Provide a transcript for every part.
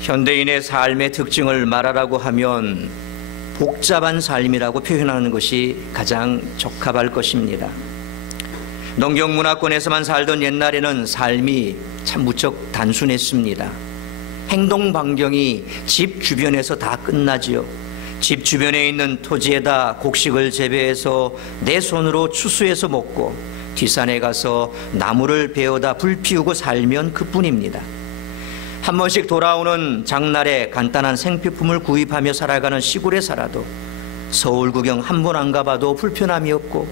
현대인의 삶의 특징을 말하라고 하면 복잡한 삶이라고 표현하는 것이 가장 적합할 것입니다. 농경 문화권에서만 살던 옛날에는 삶이 참 무척 단순했습니다. 행동 반경이 집 주변에서 다 끝나지요. 집 주변에 있는 토지에다 곡식을 재배해서 내 손으로 추수해서 먹고 뒷산에 가서 나무를 베어다 불 피우고 살면 그뿐입니다. 한 번씩 돌아오는 장날에 간단한 생필품을 구입하며 살아가는 시골에 살아도 서울 구경 한 번 안 가봐도 불편함이 없고,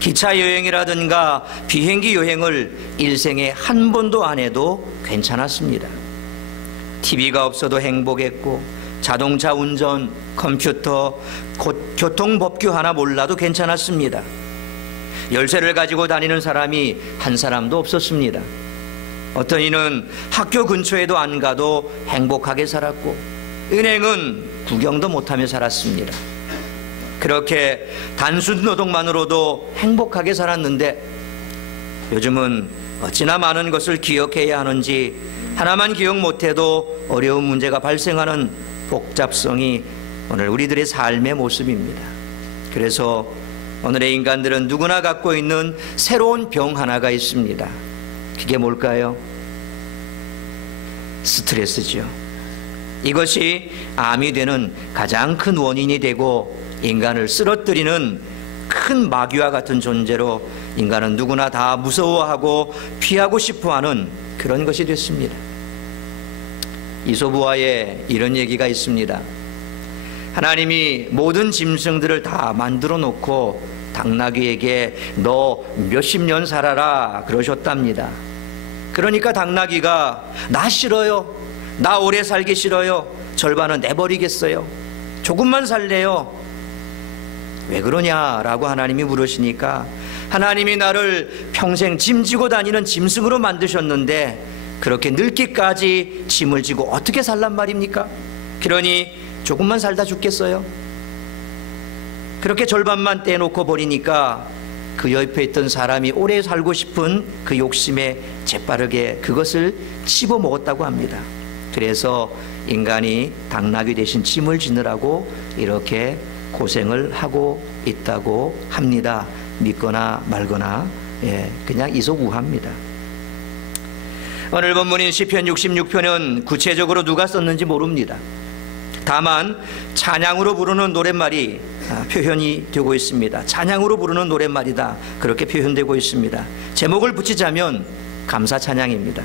기차 여행이라든가 비행기 여행을 일생에 한 번도 안 해도 괜찮았습니다. TV가 없어도 행복했고, 자동차 운전, 컴퓨터, 교통법규 하나 몰라도 괜찮았습니다. 열쇠를 가지고 다니는 사람이 한 사람도 없었습니다. 어떤 이는 학교 근처에도 안 가도 행복하게 살았고, 은행은 구경도 못하며 살았습니다. 그렇게 단순 노동만으로도 행복하게 살았는데, 요즘은 어찌나 많은 것을 기억해야 하는지 하나만 기억 못해도 어려운 문제가 발생하는 복잡성이 오늘 우리들의 삶의 모습입니다. 그래서 오늘의 인간들은 누구나 갖고 있는 새로운 병 하나가 있습니다. 그게 뭘까요? 스트레스죠. 이것이 암이 되는 가장 큰 원인이 되고 인간을 쓰러뜨리는 큰 마귀와 같은 존재로 인간은 누구나 다 무서워하고 피하고 싶어하는 그런 것이 됐습니다. 이솝우화에 이런 얘기가 있습니다. 하나님이 모든 짐승들을 다 만들어 놓고 당나귀에게 너 몇십 년 살아라 그러셨답니다. 그러니까 당나귀가 나 싫어요, 나 오래 살기 싫어요, 절반은 내버리겠어요, 조금만 살래요. 왜 그러냐라고 하나님이 물으시니까, 하나님이 나를 평생 짐지고 다니는 짐승으로 만드셨는데 그렇게 늙기까지 짐을 지고 어떻게 살란 말입니까? 그러니 조금만 살다 죽겠어요. 그렇게 절반만 떼놓고 버리니까 그 옆에 있던 사람이 오래 살고 싶은 그 욕심에 재빠르게 그것을 씹어 먹었다고 합니다. 그래서 인간이 당나귀 대신 짐을 지느라고 이렇게 고생을 하고 있다고 합니다. 믿거나 말거나 그냥 이솝우화입니다. 오늘 본문인 시편 66편은 구체적으로 누가 썼는지 모릅니다. 다만 찬양으로 부르는 노랫말이 표현이 되고 있습니다. 찬양으로 부르는 노랫말이다, 그렇게 표현되고 있습니다. 제목을 붙이자면 감사 찬양입니다.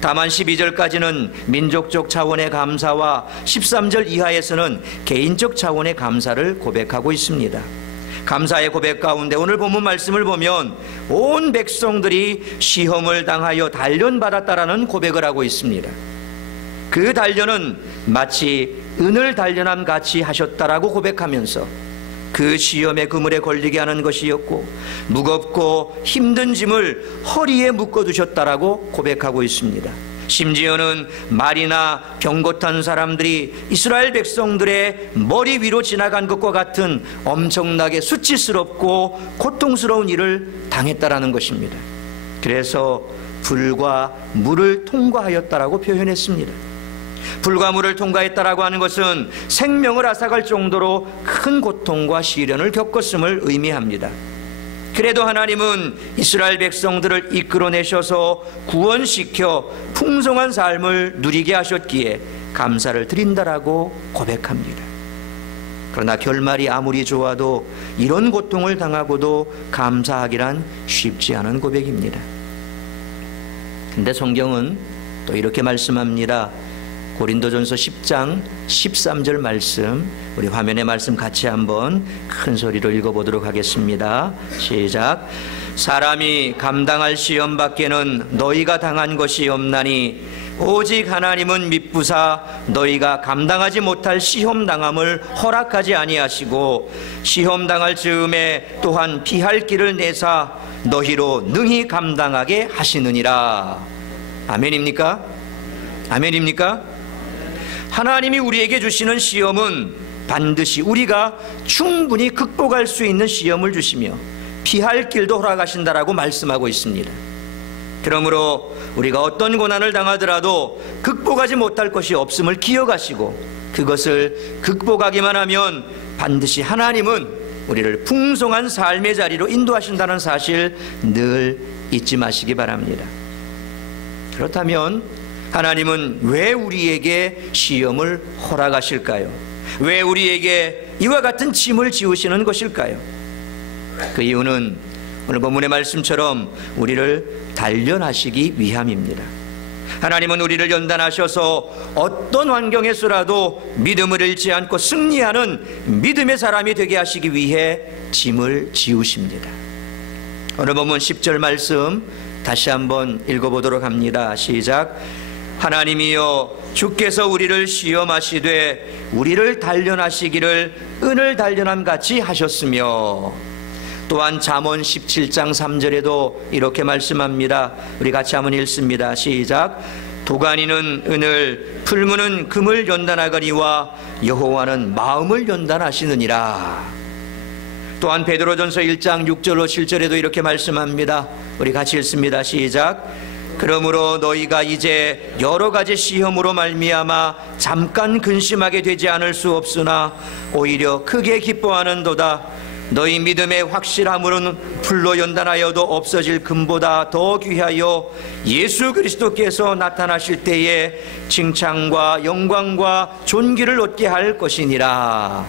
다만 12절까지는 민족적 차원의 감사와 13절 이하에서는 개인적 차원의 감사를 고백하고 있습니다. 감사의 고백 가운데 오늘 본문 말씀을 보면 온 백성들이 시험을 당하여 단련받았다라는 고백을 하고 있습니다. 그 단련은 마치 은을 단련함 같이 하셨다라고 고백하면서 그 시험의 그물에 걸리게 하는 것이었고, 무겁고 힘든 짐을 허리에 묶어두셨다라고 고백하고 있습니다. 심지어는 말이나 병고탄 사람들이 이스라엘 백성들의 머리 위로 지나간 것과 같은 엄청나게 수치스럽고 고통스러운 일을 당했다라는 것입니다. 그래서 불과 물을 통과하였다라고 표현했습니다. 불과 물을 통과했다라고 하는 것은 생명을 앗아갈 정도로 큰 고통과 시련을 겪었음을 의미합니다. 그래도 하나님은 이스라엘 백성들을 이끌어내셔서 구원시켜 풍성한 삶을 누리게 하셨기에 감사를 드린다라고 고백합니다. 그러나 결말이 아무리 좋아도 이런 고통을 당하고도 감사하기란 쉽지 않은 고백입니다. 근데 성경은 또 이렇게 말씀합니다. 고린도전서 10장 13절 말씀, 우리 화면의 말씀 같이 한번 큰 소리로 읽어보도록 하겠습니다. 시작. 사람이 감당할 시험 밖에는 너희가 당한 것이 없나니 오직 하나님은 미쁘사 너희가 감당하지 못할 시험 당함을 허락하지 아니하시고 시험 당할 즈음에 또한 피할 길을 내사 너희로 능히 감당하게 하시느니라. 아멘입니까? 아멘입니까? 하나님이 우리에게 주시는 시험은 반드시 우리가 충분히 극복할 수 있는 시험을 주시며 피할 길도 허락하신다라고 말씀하고 있습니다. 그러므로 우리가 어떤 고난을 당하더라도 극복하지 못할 것이 없음을 기억하시고 그것을 극복하기만 하면 반드시 하나님은 우리를 풍성한 삶의 자리로 인도하신다는 사실 늘 잊지 마시기 바랍니다. 그렇다면 하나님은 왜 우리에게 시험을 허락하실까요? 왜 우리에게 이와 같은 짐을 지우시는 것일까요? 그 이유는 오늘 본문의 말씀처럼 우리를 단련하시기 위함입니다. 하나님은 우리를 연단하셔서 어떤 환경에서라도 믿음을 잃지 않고 승리하는 믿음의 사람이 되게 하시기 위해 짐을 지우십니다. 오늘 본문 10절 말씀 다시 한번 읽어보도록 합니다. 시작. 하나님이여 주께서 우리를 시험하시되 우리를 단련하시기를 은을 단련함 같이 하셨으며, 또한 잠언 17장 3절에도 이렇게 말씀합니다. 우리 같이 한번 읽습니다. 시작. 도가니는 은을, 풀무는 금을 연단하거니와 여호와는 마음을 연단하시느니라. 또한 베드로전서 1장 6절로 7절에도 이렇게 말씀합니다. 우리 같이 읽습니다. 시작. 그러므로 너희가 이제 여러 가지 시험으로 말미암아 잠깐 근심하게 되지 않을 수 없으나 오히려 크게 기뻐하는도다. 너희 믿음의 확실함으로는 풀로 연단하여도 없어질 금보다 더 귀하여 예수 그리스도께서 나타나실 때에 칭찬과 영광과 존귀를 얻게 할 것이니라.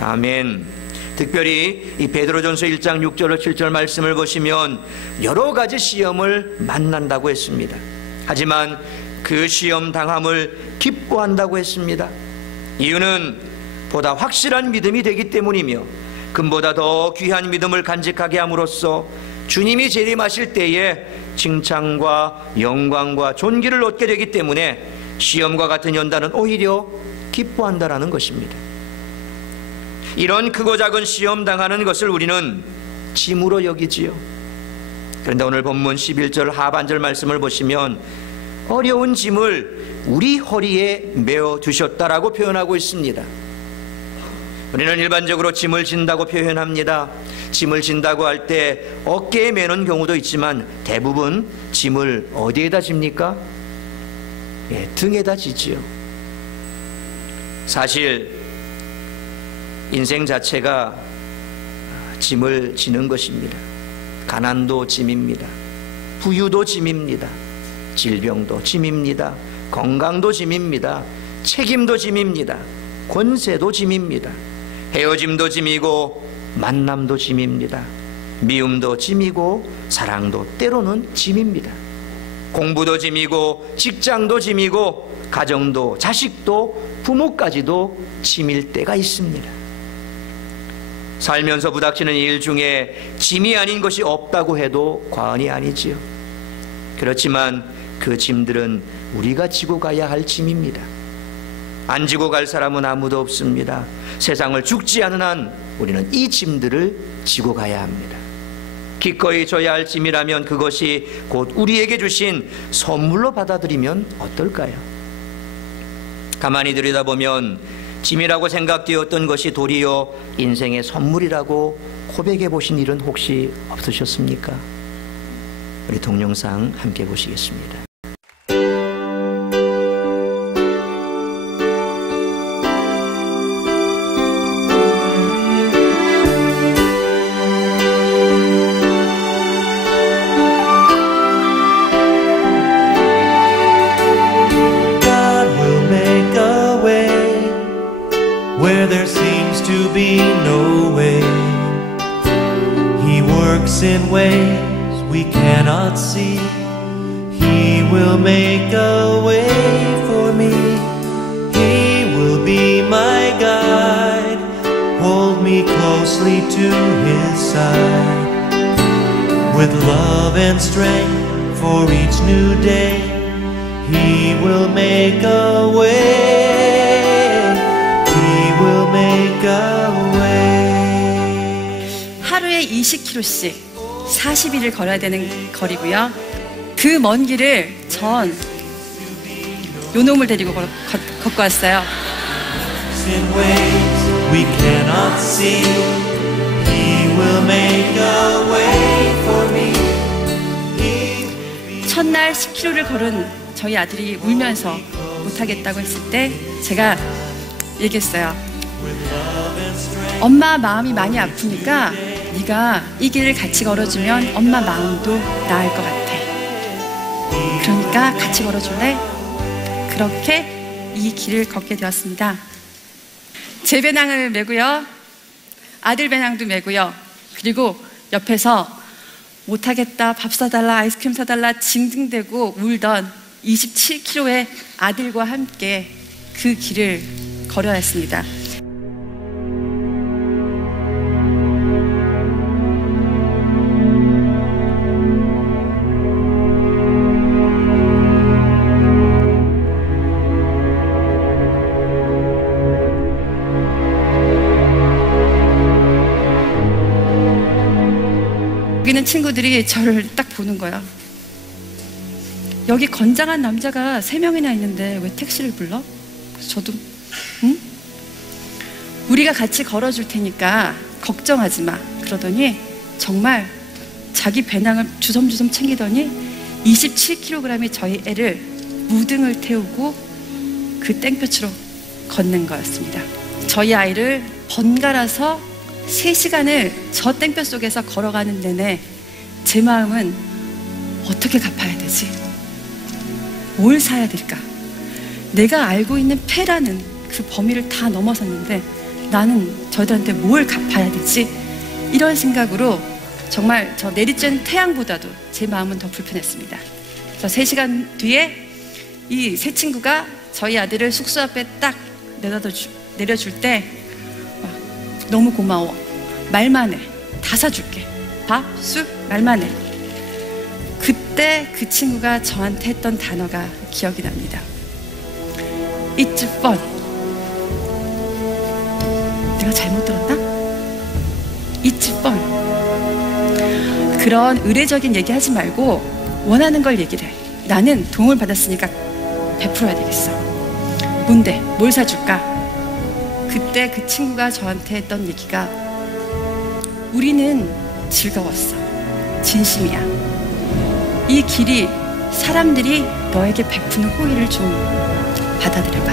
아멘. 특별히 이 베드로전서 1장 6절로 7절 말씀을 보시면 여러 가지 시험을 만난다고 했습니다. 하지만 그 시험 당함을 기뻐한다고 했습니다. 이유는 보다 확실한 믿음이 되기 때문이며 금보다 더 귀한 믿음을 간직하게 함으로써 주님이 재림하실 때에 칭찬과 영광과 존귀를 얻게 되기 때문에 시험과 같은 연단은 오히려 기뻐한다라는 것입니다. 이런 크고 작은 시험 당하는 것을 우리는 짐으로 여기지요. 그런데 오늘 본문 11절 하반절 말씀을 보시면 어려운 짐을 우리 허리에 메어 두셨다라고 표현하고 있습니다. 우리는 일반적으로 짐을 진다고 표현합니다. 짐을 진다고 할 때 어깨에 메는 경우도 있지만 대부분 짐을 어디에다 집니까? 등에다 지지요. 사실 인생 자체가 짐을 지는 것입니다. 가난도 짐입니다. 부유도 짐입니다. 질병도 짐입니다. 건강도 짐입니다. 책임도 짐입니다. 권세도 짐입니다. 헤어짐도 짐이고 만남도 짐입니다. 미움도 짐이고 사랑도 때로는 짐입니다. 공부도 짐이고 직장도 짐이고 가정도 자식도 부모까지도 짐일 때가 있습니다. 살면서 부닥치는 일 중에 짐이 아닌 것이 없다고 해도 과언이 아니지요. 그렇지만 그 짐들은 우리가 지고 가야 할 짐입니다. 안 지고 갈 사람은 아무도 없습니다. 세상을 죽지 않은 한 우리는 이 짐들을 지고 가야 합니다. 기꺼이 져야 할 짐이라면 그것이 곧 우리에게 주신 선물로 받아들이면 어떨까요? 가만히 들여다보면 짐이라고 생각되었던 것이 도리어 인생의 선물이라고 고백해 보신 일은 혹시 없으셨습니까? 우리 동영상 함께 보시겠습니다. Where there seems to be no way, He works in ways we cannot see. He will make a way for me. He will be my guide, hold me closely to His side. With love and strength for each new day, He will make a way. Will make a way. 하루에 20km씩 40일을 걸어야 되는 거리고요. 그 먼 길을 전 요놈을 데리고 걷고 왔어요. We cannot see. He will make a way for me. 첫날 10km를 걸은 저희 아들이 울면서 못하겠다고 했을 때 제가 얘기했어요. 엄마 마음이 많이 아프니까 네가 이 길을 같이 걸어주면 엄마 마음도 나을 것 같아. 그러니까 같이 걸어줄래? 그렇게 이 길을 걷게 되었습니다. 제 배낭을 메고요, 아들 배낭도 메고요, 그리고 옆에서 못하겠다, 밥 사달라, 아이스크림 사달라 징징대고 울던 27km의 아들과 함께 그 길을 걸어야 했습니다. 여기는 친구들이 저를 딱 보는 거야. 여기 건장한 남자가 3명이나 있는데 왜 택시를 불러? 그래서 저도 응? 우리가 같이 걸어줄 테니까 걱정하지 마. 그러더니 정말 자기 배낭을 주섬주섬 챙기더니 27kg의 저희 애를 무등을 태우고 그 땡볕으로 걷는 거였습니다. 저희 아이를 번갈아서 3시간을 저 땡볕 속에서 걸어가는 내내 제 마음은 어떻게 갚아야 되지? 뭘 사야 될까? 내가 알고 있는 패라는 그 범위를 다 넘어섰는데 나는 저들한테 뭘 갚아야 되지? 이런 생각으로 정말 저 내리쬐는 태양보다도 제 마음은 더 불편했습니다. 저 3시간 뒤에 이 세 친구가 저희 아들을 숙소 앞에 딱 내려줄 때 너무 고마워. 말만 해. 다 사줄게. 밥, 술, 말만 해. 그때 그 친구가 저한테 했던 단어가 기억이 납니다. It's fun. 내가 잘못 들었나? It's fun. 그런 의례적인 얘기 하지 말고 원하는 걸 얘기를 해. 나는 도움을 받았으니까 베풀어야 되겠어. 뭔데? 뭘 사줄까? 그때 그 친구가 저한테 했던 얘기가 우리는 즐거웠어. 진심이야. 이 길이 사람들이 너에게 베푸는 호의를 좀 받아들여봐.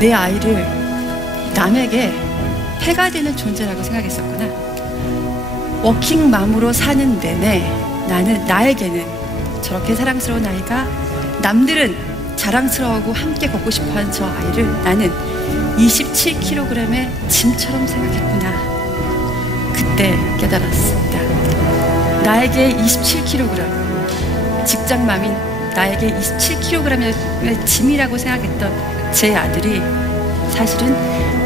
내 아이를 남에게 해가 되는 존재라고 생각했었구나. 워킹맘으로 사는 내내 나에게는 저렇게 사랑스러운 아이가 남들은 자랑스러워하고 함께 걷고 싶어하는 저 아이를 나는 27kg의 짐처럼 생각했구나. 그때 깨달았습니다. 나에게 27kg, 직장맘인 나에게 27kg의 짐이라고 생각했던 제 아들이 사실은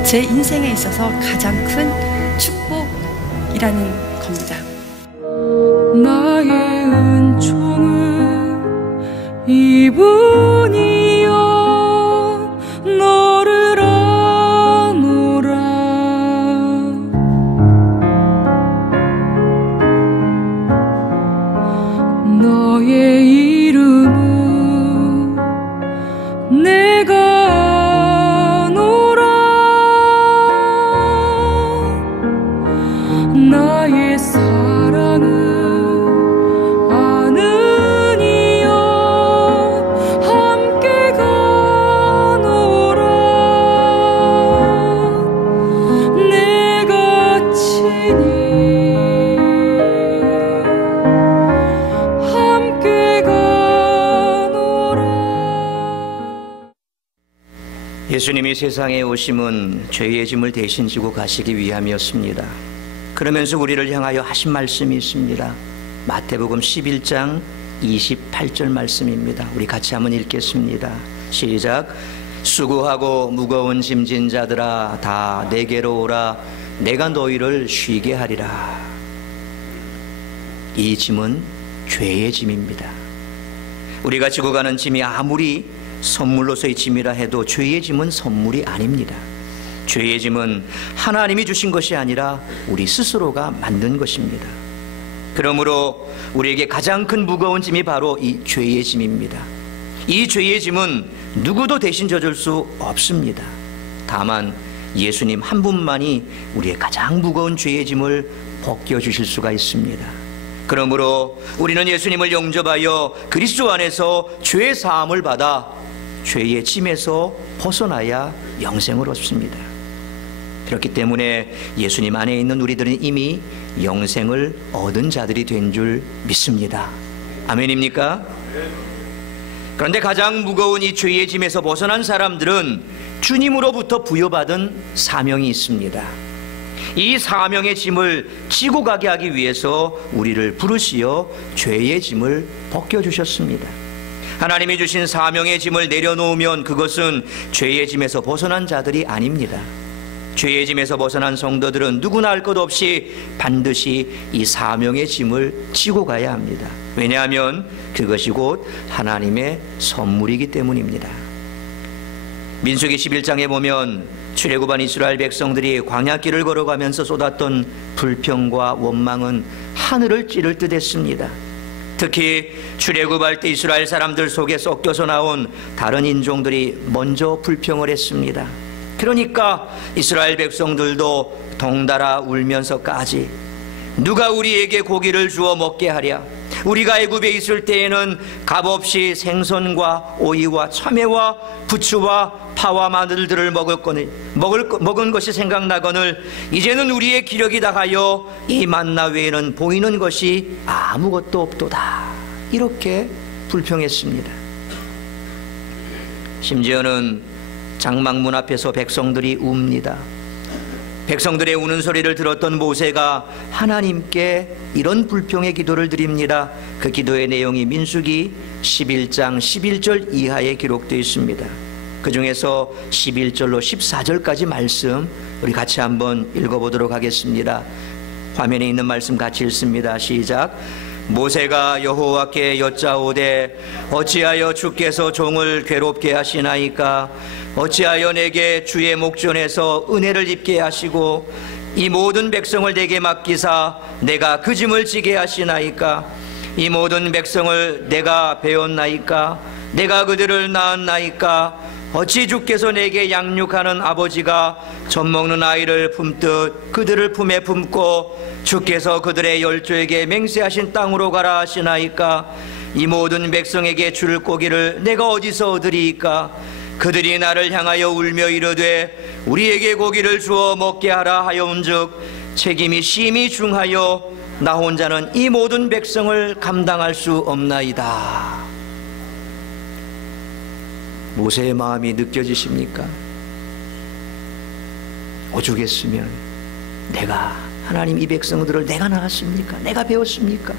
제 인생에 있어서 가장 큰 축복이라는 겁니다. 나의 은총은 이분이여 너를 아노라. 너의 이름은 내가 아노라. 나의 사랑은 예수님이 세상에 오심은 죄의 짐을 대신 지고 가시기 위함이었습니다. 그러면서 우리를 향하여 하신 말씀이 있습니다. 마태복음 11장 28절 말씀입니다. 우리 같이 한번 읽겠습니다. 시작. 수고하고 무거운 짐진 자들아 다 내게로 오라. 내가 너희를 쉬게 하리라. 이 짐은 죄의 짐입니다. 우리가 지고 가는 짐이 아무리 선물로서의 짐이라 해도 죄의 짐은 선물이 아닙니다. 죄의 짐은 하나님이 주신 것이 아니라 우리 스스로가 만든 것입니다. 그러므로 우리에게 가장 큰 무거운 짐이 바로 이 죄의 짐입니다. 이 죄의 짐은 누구도 대신 져줄 수 없습니다. 다만 예수님 한 분만이 우리의 가장 무거운 죄의 짐을 벗겨주실 수가 있습니다. 그러므로 우리는 예수님을 영접하여 그리스도 안에서 죄 사함을 받아 죄의 짐에서 벗어나야 영생을 얻습니다. 그렇기 때문에 예수님 안에 있는 우리들은 이미 영생을 얻은 자들이 된 줄 믿습니다. 아멘입니까? 그런데 가장 무거운 이 죄의 짐에서 벗어난 사람들은 주님으로부터 부여받은 사명이 있습니다. 이 사명의 짐을 지고 가게 하기 위해서 우리를 부르시어 죄의 짐을 벗겨주셨습니다. 하나님이 주신 사명의 짐을 내려놓으면 그것은 죄의 짐에서 벗어난 자들이 아닙니다. 죄의 짐에서 벗어난 성도들은 누구나 할 것 없이 반드시 이 사명의 짐을 지고 가야 합니다. 왜냐하면 그것이 곧 하나님의 선물이기 때문입니다. 민수기 11장에 보면 출애굽한 이스라엘 백성들이 광야길을 걸어가면서 쏟았던 불평과 원망은 하늘을 찌를 듯 했습니다. 특히 출애굽할 때 이스라엘 사람들 속에 섞여서 나온 다른 인종들이 먼저 불평을 했습니다. 그러니까 이스라엘 백성들도 덩달아 울면서까지 누가 우리에게 고기를 주어 먹게 하랴? 우리가 애굽에 있을 때에는 값없이 생선과 오이와 참외와 부추와 파와 마늘들을 먹은 것이 생각나거늘 이제는 우리의 기력이 다하여 이 만나 외에는 보이는 것이 아무것도 없도다. 이렇게 불평했습니다. 심지어는 장막문 앞에서 백성들이 웁니다. 백성들의 우는 소리를 들었던 모세가 하나님께 이런 불평의 기도를 드립니다. 그 기도의 내용이 민수기 11장 11절 이하에 기록되어 있습니다. 그 중에서 11절로 14절까지 말씀 우리 같이 한번 읽어보도록 하겠습니다. 화면에 있는 말씀 같이 읽습니다. 시작. 모세가 여호와께 여짜오되 어찌하여 주께서 종을 괴롭게 하시나이까? 어찌하여 내게 주의 목전에서 은혜를 입게 하시고 이 모든 백성을 내게 맡기사 내가 그 짐을 지게 하시나이까? 이 모든 백성을 내가 배웠나이까? 내가 그들을 낳았나이까? 어찌 주께서 내게 양육하는 아버지가 젖 먹는 아이를 품듯 그들을 품에 품고 주께서 그들의 열조에게 맹세하신 땅으로 가라 하시나이까? 이 모든 백성에게 줄 고기를 내가 어디서 얻으리이까? 그들이 나를 향하여 울며 이르되 우리에게 고기를 주어 먹게 하라 하여온즉 책임이 심히 중하여 나 혼자는 이 모든 백성을 감당할 수 없나이다. 모세의 마음이 느껴지십니까? 오죽했으면 내가 하나님 이 백성들을 내가 낳았습니까? 내가 배웠습니까?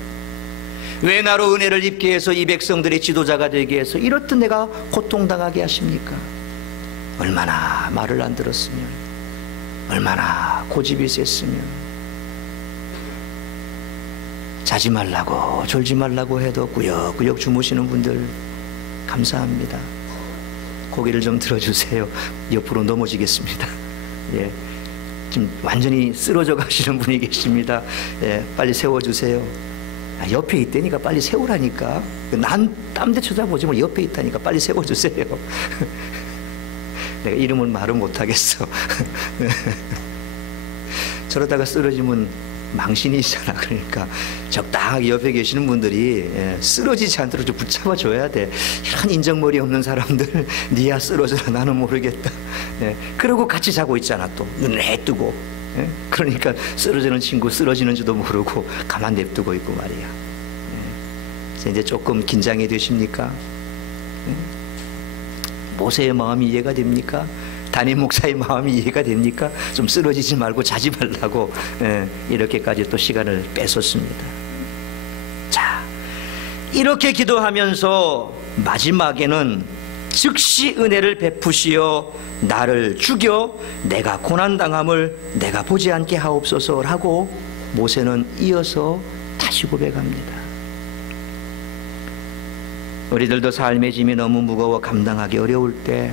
왜 나로 은혜를 입게 해서 이 백성들의 지도자가 되게 해서 이렇듯 내가 고통당하게 하십니까? 얼마나 말을 안 들었으면, 얼마나 고집이 셌으면, 자지 말라고 졸지 말라고 해도 꾸역꾸역 주무시는 분들 감사합니다. 고개를 좀 들어주세요. 옆으로 넘어지겠습니다. 예, 지금 완전히 쓰러져 가시는 분이 계십니다. 예, 빨리 세워주세요. 옆에 있다니까 빨리 세우라니까. 난 딴 데 쳐다보지 뭐 옆에 있다니까 빨리 세워주세요. 내가 이름은 말을 못하겠어. 저러다가 쓰러지면 망신이 있잖아. 그러니까 적당하게 옆에 계시는 분들이 쓰러지지 않도록 좀 붙잡아줘야 돼. 이런 인정머리 없는 사람들 니야 쓰러져라 나는 모르겠다. 그러고 같이 자고 있잖아. 또 눈을 해 뜨고. 그러니까 쓰러지는 친구 쓰러지는지도 모르고 가만 냅두고 있고 말이야. 이제 조금 긴장이 되십니까? 모세의 마음이 이해가 됩니까? 담임 목사의 마음이 이해가 됩니까? 좀 쓰러지지 말고 자지 말라고 이렇게까지 또 시간을 뺏었습니다. 자, 이렇게 기도하면서 마지막에는 즉시 은혜를 베푸시어 나를 죽여 내가 고난당함을 내가 보지 않게 하옵소서라고 모세는 이어서 다시 고백합니다. 우리들도 삶의 짐이 너무 무거워 감당하기 어려울 때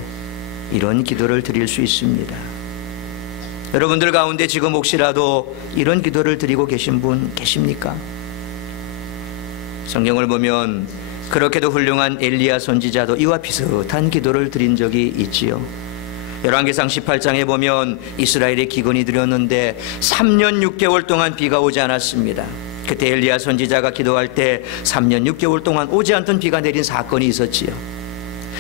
이런 기도를 드릴 수 있습니다. 여러분들 가운데 지금 혹시라도 이런 기도를 드리고 계신 분 계십니까? 성경을 보면 그렇게도 훌륭한 엘리야 선지자도 이와 비슷한 기도를 드린 적이 있지요. 열왕기상 18장에 보면 이스라엘의 기근이 들었는데 3년 6개월 동안 비가 오지 않았습니다. 그때 엘리야 선지자가 기도할 때 3년 6개월 동안 오지 않던 비가 내린 사건이 있었지요.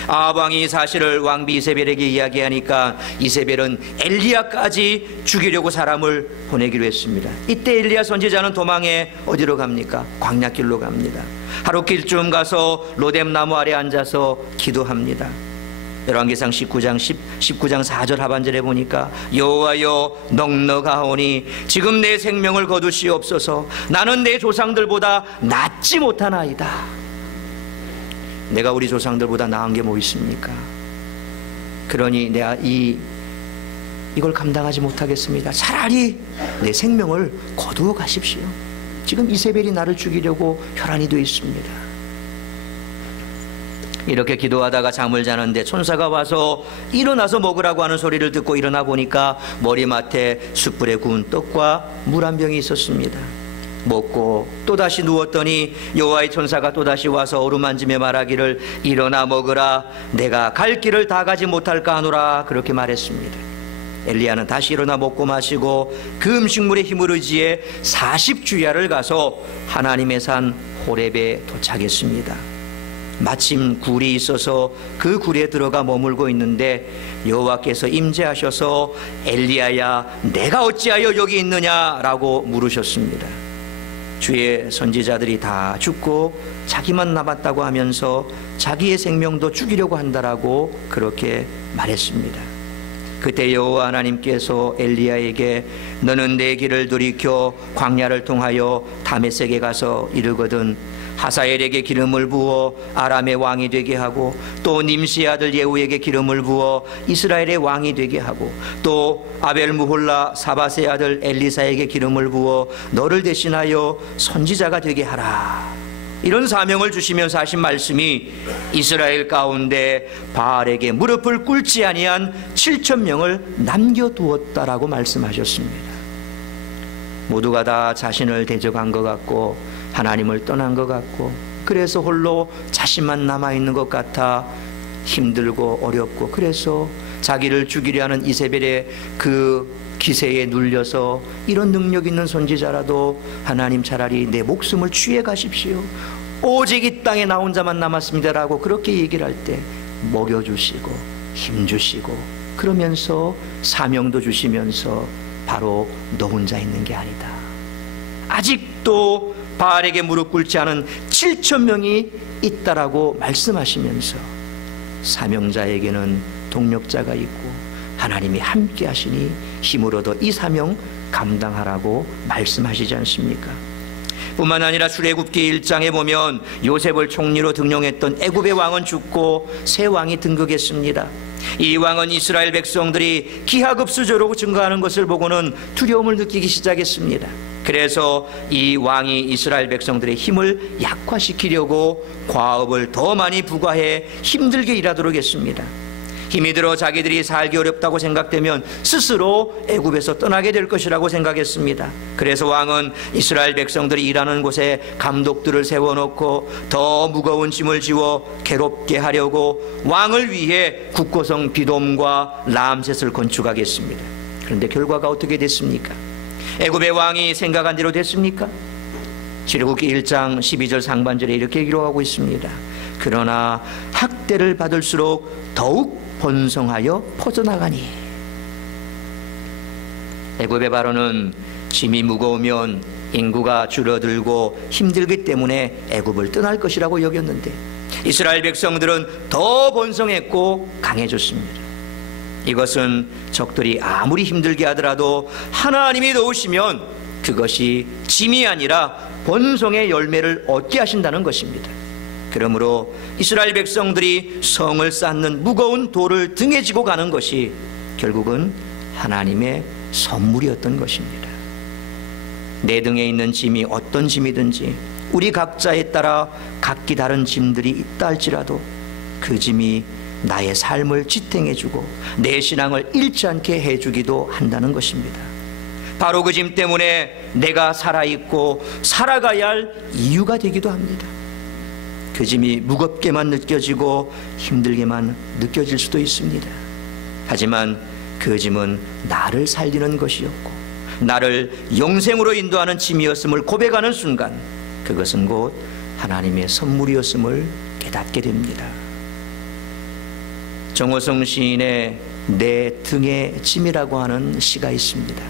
아합 왕이 사실을 왕비 이세벨에게 이야기하니까 이세벨은 엘리야까지 죽이려고 사람을 보내기로 했습니다. 이때 엘리야 선지자는 도망해 어디로 갑니까? 광야길로 갑니다. 하룻길쯤 가서 로뎀 나무 아래 앉아서 기도합니다. 열왕기상 19장 4절 하반절에 보니까 여호와여 넉넉하오니 지금 내 생명을 거두시옵소서. 나는 내 조상들보다 낫지 못하나이다. 내가 우리 조상들보다 나은 게 뭐 있습니까? 그러니 내가 이걸 감당하지 못하겠습니다. 차라리 내 생명을 거두어 가십시오. 지금 이세벨이 나를 죽이려고 혈안이 되어 있습니다. 이렇게 기도하다가 잠을 자는데 천사가 와서 일어나서 먹으라고 하는 소리를 듣고 일어나 보니까 머리맡에 숯불에 구운 떡과 물 한 병이 있었습니다. 먹고 또다시 누웠더니 여호와의 천사가 또다시 와서 어루만지며 말하기를 일어나 먹으라. 내가 갈 길을 다 가지 못할까 하노라. 그렇게 말했습니다. 엘리야는 다시 일어나 먹고 마시고 그 음식물의 힘을 의지해 40주야를 가서 하나님의 산 호렙에 도착했습니다. 마침 굴이 있어서 그 굴에 들어가 머물고 있는데 여호와께서 임재하셔서 엘리야야 내가 어찌하여 여기 있느냐라고 물으셨습니다. 주의 선지자들이 다 죽고 자기만 남았다고 하면서 자기의 생명도 죽이려고 한다라고 그렇게 말했습니다. 그때 여호와 하나님께서 엘리야에게 너는 내 길을 돌이켜 광야를 통하여 다메섹에 가서 이르거든 하사엘에게 기름을 부어 아람의 왕이 되게 하고 또 님시의 아들 예후에게 기름을 부어 이스라엘의 왕이 되게 하고 또 아벨무홀라 사밧의 아들 엘리사에게 기름을 부어 너를 대신하여 선지자가 되게 하라. 이런 사명을 주시면서 하신 말씀이 이스라엘 가운데 바알에게 무릎을 꿇지 아니한 7,000명을 남겨두었다라고 말씀하셨습니다. 모두가 다 자신을 대적한 것 같고 하나님을 떠난 것 같고 그래서 홀로 자신만 남아있는 것 같아 힘들고 어렵고 그래서 자기를 죽이려 하는 이세벨의 그 기세에 눌려서 이런 능력 있는 선지자라도 하나님 차라리 내 목숨을 취해 가십시오. 오직 이 땅에 나 혼자만 남았습니다라고 그렇게 얘기를 할 때 먹여주시고 힘주시고 그러면서 사명도 주시면서 바로 너 혼자 있는 게 아니다. 아직도 바알에게 무릎 꿇지 않은 7,000명이 있다라고 말씀하시면서 사명자에게는 동력자가 있고 하나님이 함께 하시니 힘을 얻어 이 사명 감당하라고 말씀하시지 않습니까? 뿐만 아니라 출애굽기 1장에 보면 요셉을 총리로 등용했던 애굽의 왕은 죽고 새 왕이 등극했습니다. 이 왕은 이스라엘 백성들이 기하급수적으로 증가하는 것을 보고는 두려움을 느끼기 시작했습니다. 그래서 이 왕이 이스라엘 백성들의 힘을 약화시키려고 과업을 더 많이 부과해 힘들게 일하도록 했습니다. 힘이 들어 자기들이 살기 어렵다고 생각되면 스스로 애굽에서 떠나게 될 것이라고 생각했습니다. 그래서 왕은 이스라엘 백성들이 일하는 곳에 감독들을 세워놓고 더 무거운 짐을 지워 괴롭게 하려고 왕을 위해 국고성 비돔과 람셋을 건축하겠습니다. 그런데 결과가 어떻게 됐습니까? 애굽의 왕이 생각한 대로 됐습니까? 출애굽기 1장 12절 상반절에 이렇게 기록하고 있습니다. 그러나 학대를 받을수록 더욱 번성하여 퍼져나가니. 애굽의 바로는 짐이 무거우면 인구가 줄어들고 힘들기 때문에 애굽을 떠날 것이라고 여겼는데 이스라엘 백성들은 더 번성했고 강해졌습니다. 이것은 적들이 아무리 힘들게 하더라도 하나님이 도우시면 그것이 짐이 아니라 번성의 열매를 얻게 하신다는 것입니다. 그러므로 이스라엘 백성들이 성을 쌓는 무거운 돌을 등에 지고 가는 것이 결국은 하나님의 선물이었던 것입니다. 내 등에 있는 짐이 어떤 짐이든지 우리 각자에 따라 각기 다른 짐들이 있다 할지라도 그 짐이 나의 삶을 지탱해주고 내 신앙을 잃지 않게 해주기도 한다는 것입니다. 바로 그 짐 때문에 내가 살아있고 살아가야 할 이유가 되기도 합니다. 그 짐이 무겁게만 느껴지고 힘들게만 느껴질 수도 있습니다. 하지만 그 짐은 나를 살리는 것이었고 나를 영생으로 인도하는 짐이었음을 고백하는 순간 그것은 곧 하나님의 선물이었음을 깨닫게 됩니다. 정호성 시인의 내 등의 짐이라고 하는 시가 있습니다.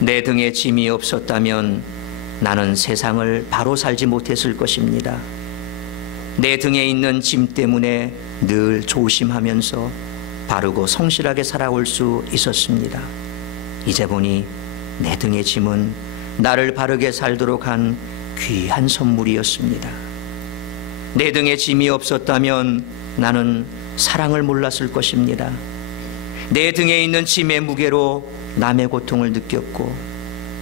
내 등에 짐이 없었다면 나는 세상을 바로 살지 못했을 것입니다. 내 등에 있는 짐 때문에 늘 조심하면서 바르고 성실하게 살아올 수 있었습니다. 이제 보니 내 등의 짐은 나를 바르게 살도록 한 귀한 선물이었습니다. 내 등에 짐이 없었다면 나는 사랑을 몰랐을 것입니다. 내 등에 있는 짐의 무게로 남의 고통을 느꼈고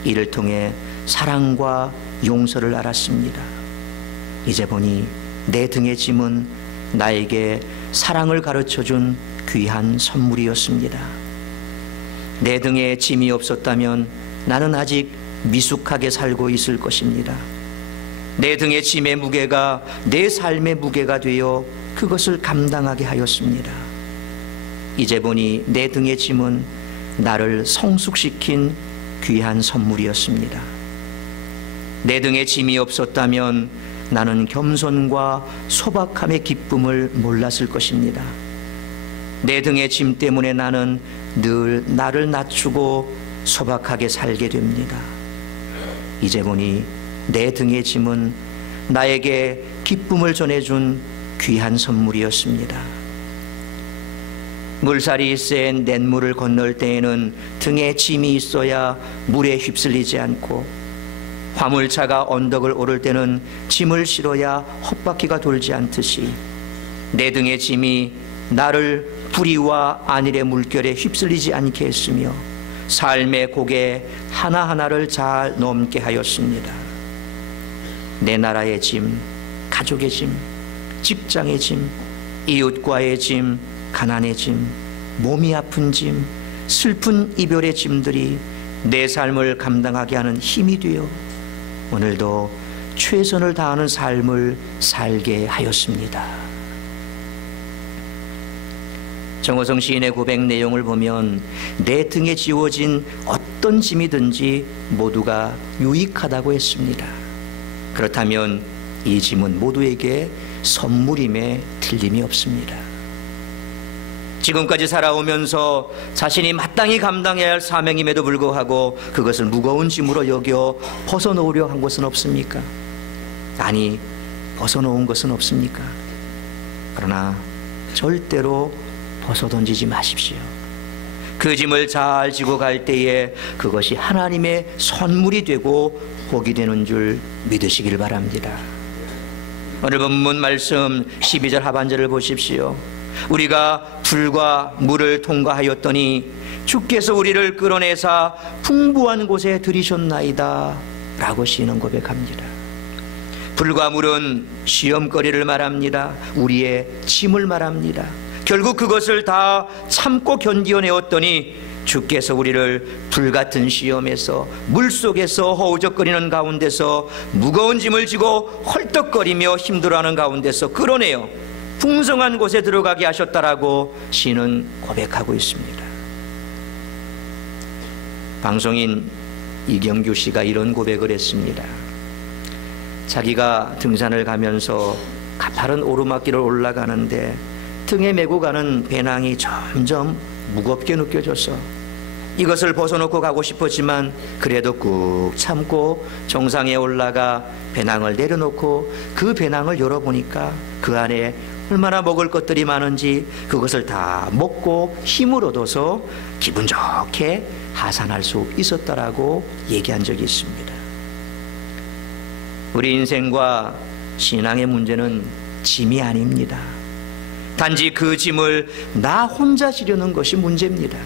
이를 통해 사랑과 용서를 알았습니다. 이제 보니 내 등의 짐은 나에게 사랑을 가르쳐준 귀한 선물이었습니다. 내 등에 짐이 없었다면 나는 아직 미숙하게 살고 있을 것입니다. 내 등의 짐의 무게가 내 삶의 무게가 되어 그것을 감당하게 하였습니다. 이제 보니 내 등의 짐은 나를 성숙시킨 귀한 선물이었습니다. 내 등에 짐이 없었다면 나는 겸손과 소박함의 기쁨을 몰랐을 것입니다. 내 등의 짐 때문에 나는 늘 나를 낮추고 소박하게 살게 됩니다. 이제 보니 내 등의 짐은 나에게 기쁨을 전해준 귀한 선물이었습니다. 물살이 센 냇물을 건널 때에는 등에 짐이 있어야 물에 휩쓸리지 않고 화물차가 언덕을 오를 때는 짐을 실어야 헛바퀴가 돌지 않듯이 내 등의 짐이 나를 불의와 안일의 물결에 휩쓸리지 않게 했으며 삶의 고개 하나하나를 잘 넘게 하였습니다. 내 나라의 짐, 가족의 짐, 직장의 짐, 이웃과의 짐, 가난의 짐, 몸이 아픈 짐, 슬픈 이별의 짐들이 내 삶을 감당하게 하는 힘이 되어 오늘도 최선을 다하는 삶을 살게 하였습니다. 정호성 시인의 고백 내용을 보면 내 등에 지워진 어떤 짐이든지 모두가 유익하다고 했습니다. 그렇다면 이 짐은 모두에게 선물임에 틀림이 없습니다. 지금까지 살아오면서 자신이 마땅히 감당해야 할 사명임에도 불구하고 그것을 무거운 짐으로 여겨 벗어놓으려 한 것은 없습니까? 아니, 벗어놓은 것은 없습니까? 그러나 절대로 벗어던지지 마십시오. 그 짐을 잘 지고 갈 때에 그것이 하나님의 선물이 되고 복이 되는 줄 믿으시길 바랍니다. 오늘 본문 말씀 12절 하반절을 보십시오. 우리가 불과 물을 통과하였더니 주께서 우리를 끌어내사 풍부한 곳에 들이셨나이다 라고 시인은 고백합니다. 불과 물은 시험거리를 말합니다. 우리의 짐을 말합니다. 결국 그것을 다 참고 견디어내었더니 주께서 우리를 불같은 시험에서 물속에서 허우적거리는 가운데서 무거운 짐을 지고 헐떡거리며 힘들어하는 가운데서 끌어내어 풍성한 곳에 들어가게 하셨다라고 시인은 고백하고 있습니다. 방송인 이경규 씨가 이런 고백을 했습니다. 자기가 등산을 가면서 가파른 오르막길을 올라가는데 등에 메고 가는 배낭이 점점 무겁게 느껴져서 이것을 벗어놓고 가고 싶었지만 그래도 꾹 참고 정상에 올라가 배낭을 내려놓고 그 배낭을 열어보니까 그 안에 얼마나 먹을 것들이 많은지 그것을 다 먹고 힘을 얻어서 기분 좋게 하산할 수 있었다라고 얘기한 적이 있습니다. 우리 인생과 신앙의 문제는 짐이 아닙니다. 단지 그 짐을 나 혼자 지려는 것이 문제입니다.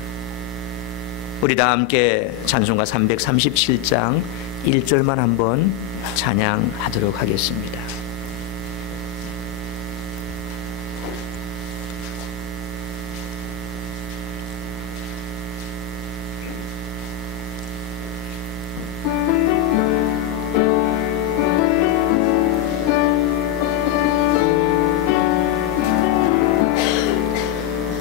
우리 다 함께 찬송가 337장 1절만 한번 찬양하도록 하겠습니다.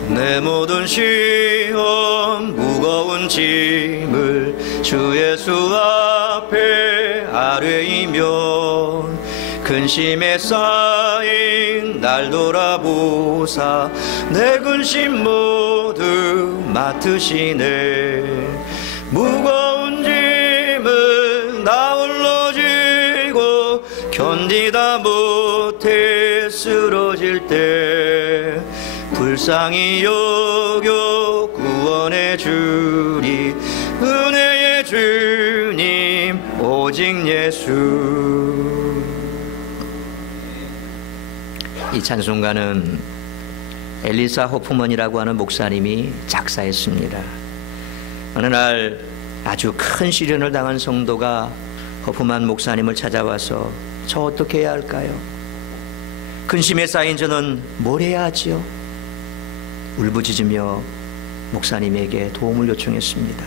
내 모든 시험 무거운 짐 짐을 주 예수 앞에 아뢰이면 근심에 쌓인 날 돌아보사 내 근심 모두 맡으시네. 무거운 짐을 나 홀로 지고 견디다 못해 쓰러질 때 불쌍히 여겨 구원해 주리. 은혜의 주님 오직 예수. 이 찬송가는 엘리사 호프먼이라고 하는 목사님이 작사했습니다. 어느 날 아주 큰 시련을 당한 성도가 호프먼 목사님을 찾아와서 저 어떻게 해야 할까요? 근심에 쌓인 저는 뭘 해야 하지요? 울부짖으며 목사님에게 도움을 요청했습니다.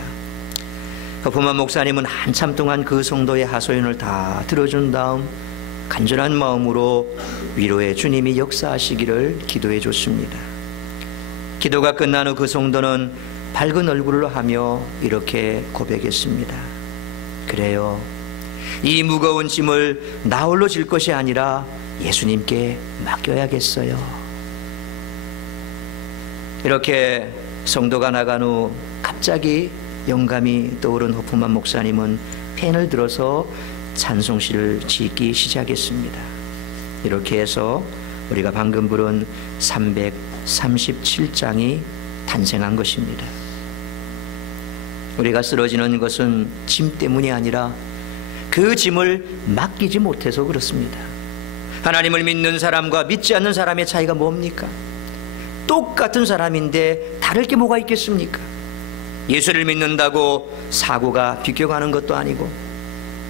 호프먼 목사님은 한참 동안 그 성도의 하소연을 다 들어준 다음 간절한 마음으로 위로의 주님이 역사하시기를 기도해 줬습니다. 기도가 끝난 후 그 성도는 밝은 얼굴로 하며 이렇게 고백했습니다. 그래요, 이 무거운 짐을 나 홀로 질 것이 아니라 예수님께 맡겨야겠어요. 이렇게 성도가 나간 후 갑자기 영감이 떠오른 호프먼 목사님은 펜을 들어서 찬송시를 짓기 시작했습니다. 이렇게 해서 우리가 방금 부른 337장이 탄생한 것입니다. 우리가 쓰러지는 것은 짐 때문이 아니라 그 짐을 맡기지 못해서 그렇습니다. 하나님을 믿는 사람과 믿지 않는 사람의 차이가 뭡니까? 똑같은 사람인데 다를 게 뭐가 있겠습니까? 예수를 믿는다고 사고가 비껴가는 것도 아니고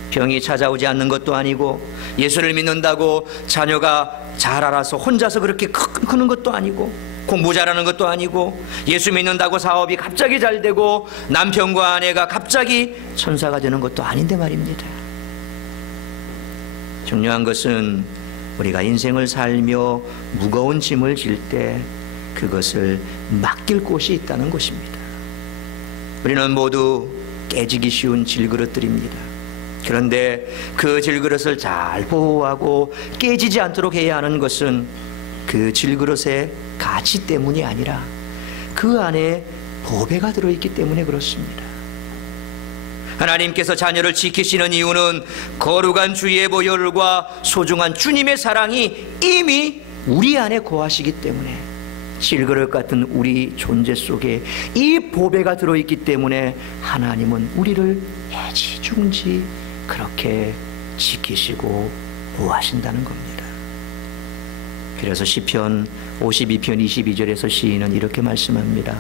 병이 찾아오지 않는 것도 아니고 예수를 믿는다고 자녀가 잘 알아서 혼자서 그렇게 크는 것도 아니고 공부 잘하는 것도 아니고 예수 믿는다고 사업이 갑자기 잘 되고 남편과 아내가 갑자기 천사가 되는 것도 아닌데 말입니다. 중요한 것은 우리가 인생을 살며 무거운 짐을 질 때 그것을 맡길 곳이 있다는 것입니다. 우리는 모두 깨지기 쉬운 질그릇들입니다. 그런데 그 질그릇을 잘 보호하고 깨지지 않도록 해야 하는 것은 그 질그릇의 가치 때문이 아니라 그 안에 보배가 들어있기 때문에 그렇습니다. 하나님께서 자녀를 지키시는 이유는 거룩한 주의 보혈과 소중한 주님의 사랑이 이미 우리 안에 거하시기 때문에 질그릇 같은 우리 존재 속에 이 보배가 들어있기 때문에 하나님은 우리를 애지중지 그렇게 지키시고 보호하신다는 겁니다. 그래서 시편 52편 22절에서 시인은 이렇게 말씀합니다.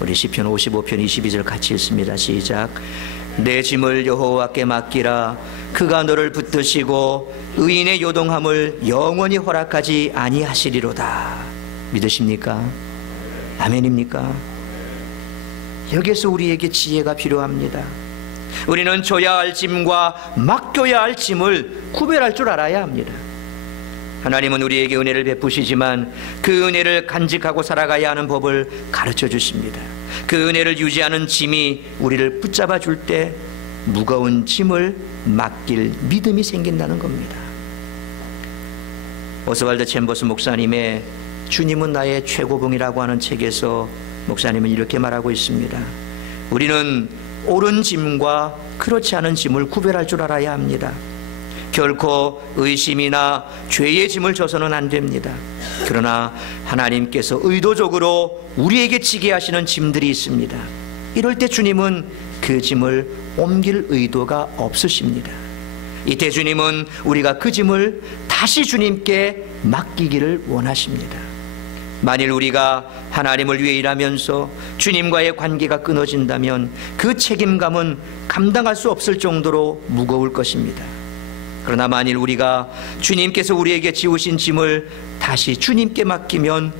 우리 시편 55편 22절 같이 읽습니다. 시작. 내 짐을 여호와께 맡기라. 그가 너를 붙드시고 의인의 요동함을 영원히 허락하지 아니하시리로다. 믿으십니까? 아멘입니까? 여기서 우리에게 지혜가 필요합니다. 우리는 져야 할 짐과 맡겨야 할 짐을 구별할 줄 알아야 합니다. 하나님은 우리에게 은혜를 베푸시지만 그 은혜를 간직하고 살아가야 하는 법을 가르쳐 주십니다. 그 은혜를 유지하는 짐이 우리를 붙잡아 줄 때 무거운 짐을 맡길 믿음이 생긴다는 겁니다. 오스왈드 챔버스 목사님의 주님은 나의 최고봉이라고 하는 책에서 목사님은 이렇게 말하고 있습니다. 우리는 옳은 짐과 그렇지 않은 짐을 구별할 줄 알아야 합니다. 결코 의심이나 죄의 짐을 져서는 안 됩니다. 그러나 하나님께서 의도적으로 우리에게 지게 하시는 짐들이 있습니다. 이럴 때 주님은 그 짐을 옮길 의도가 없으십니다. 이때 주님은 우리가 그 짐을 다시 주님께 맡기기를 원하십니다. 만일 우리가 하나님을 위해 일하면서 주님과의 관계가 끊어진다면 그 책임감은 감당할 수 없을 정도로 무거울 것입니다. 그러나 만일 우리가 주님께서 우리에게 지우신 짐을 다시 주님께 맡기면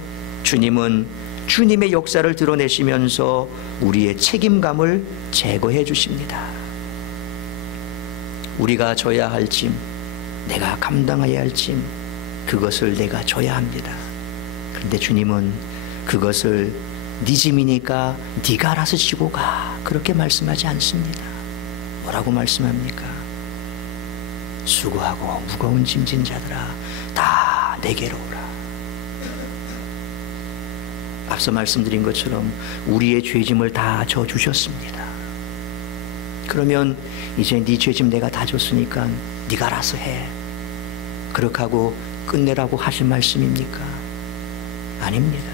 주님은 주님의 역사를 드러내시면서 우리의 책임감을 제거해 주십니다. 우리가 져야 할 짐, 내가 감당해야 할 짐, 그것을 내가 져야 합니다. 그런데 주님은 그것을 네 짐이니까 네가 알아서 지고 가. 그렇게 말씀하지 않습니다. 뭐라고 말씀합니까? 수고하고 무거운 짐진 자들아 다 내게로 오라. 앞서 말씀드린 것처럼 우리의 죄짐을 다 져주셨습니다. 그러면 이제 네 죄짐 내가 다 줬으니까 네가 알아서 해. 그렇게 하고 끝내라고 하신 말씀입니까? 아닙니다.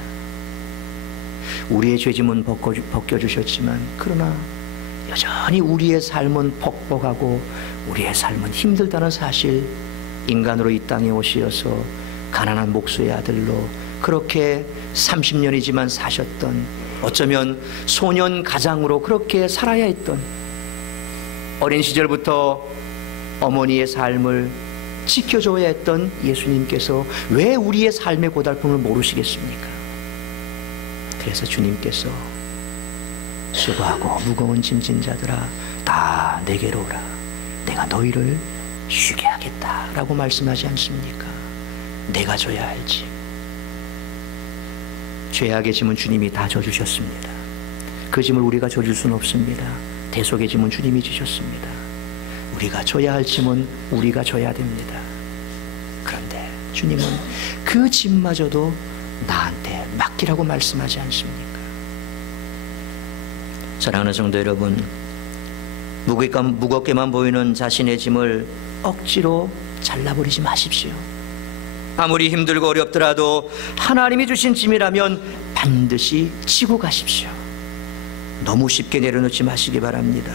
우리의 죄짐은 벗겨주셨지만 그러나 여전히 우리의 삶은 퍽퍽하고 우리의 삶은 힘들다는 사실, 인간으로 이 땅에 오시어서 가난한 목수의 아들로 그렇게 30년이지만 사셨던, 어쩌면 소년 가장으로 그렇게 살아야 했던, 어린 시절부터 어머니의 삶을 지켜줘야 했던 예수님께서 왜 우리의 삶의 고달픔을 모르시겠습니까? 그래서 주님께서 수고하고 무거운 짐진 자들아 다 내게로 오라. 내가 너희를 쉬게 하겠다 라고 말씀하지 않습니까? 내가 져야 할지. 죄악의 짐은 주님이 다 져주셨습니다. 그 짐을 우리가 져줄 수는 없습니다. 대속의 짐은 주님이 지셨습니다. 우리가 져야 할 짐은 우리가 져야 됩니다. 그런데 주님은 그 짐마저도 나한테 맡기라고 말씀하지 않습니까? 사랑하는 성도 여러분, 무겁게만 보이는 자신의 짐을 억지로 잘라버리지 마십시오. 아무리 힘들고 어렵더라도 하나님이 주신 짐이라면 반드시 지고 가십시오. 너무 쉽게 내려놓지 마시기 바랍니다.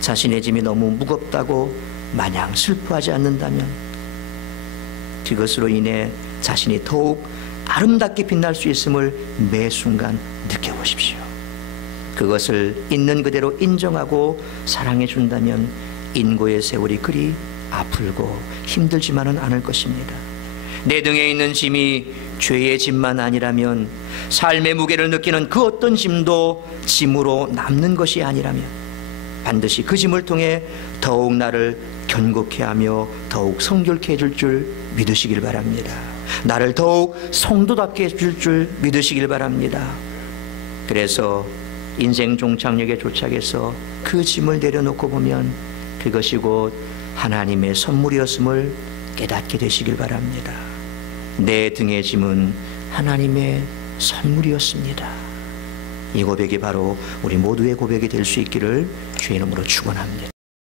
자신의 짐이 너무 무겁다고 마냥 슬퍼하지 않는다면 그것으로 인해 자신이 더욱 아름답게 빛날 수 있음을 매 순간 느껴보십시오. 그것을 있는 그대로 인정하고 사랑해 준다면 인고의 세월이 그리 아플고 힘들지만은 않을 것입니다. 내 등에 있는 짐이 죄의 짐만 아니라면, 삶의 무게를 느끼는 그 어떤 짐도 짐으로 남는 것이 아니라면 반드시 그 짐을 통해 더욱 나를 견고케 하며 더욱 성결케 해줄 줄 믿으시길 바랍니다. 나를 더욱 성도답게 해줄 줄 믿으시길 바랍니다. 그래서 인생 종착역에 도착해서 그 짐을 내려놓고 보면 그것이 곧 하나님의 선물이었음을 깨닫게 되시길 바랍니다. 내 등의 짐은 하나님의 선물이었습니다. 이 고백이 바로 우리 모두의 고백이 될 수 있기를 주의 이름으로 축원합니다.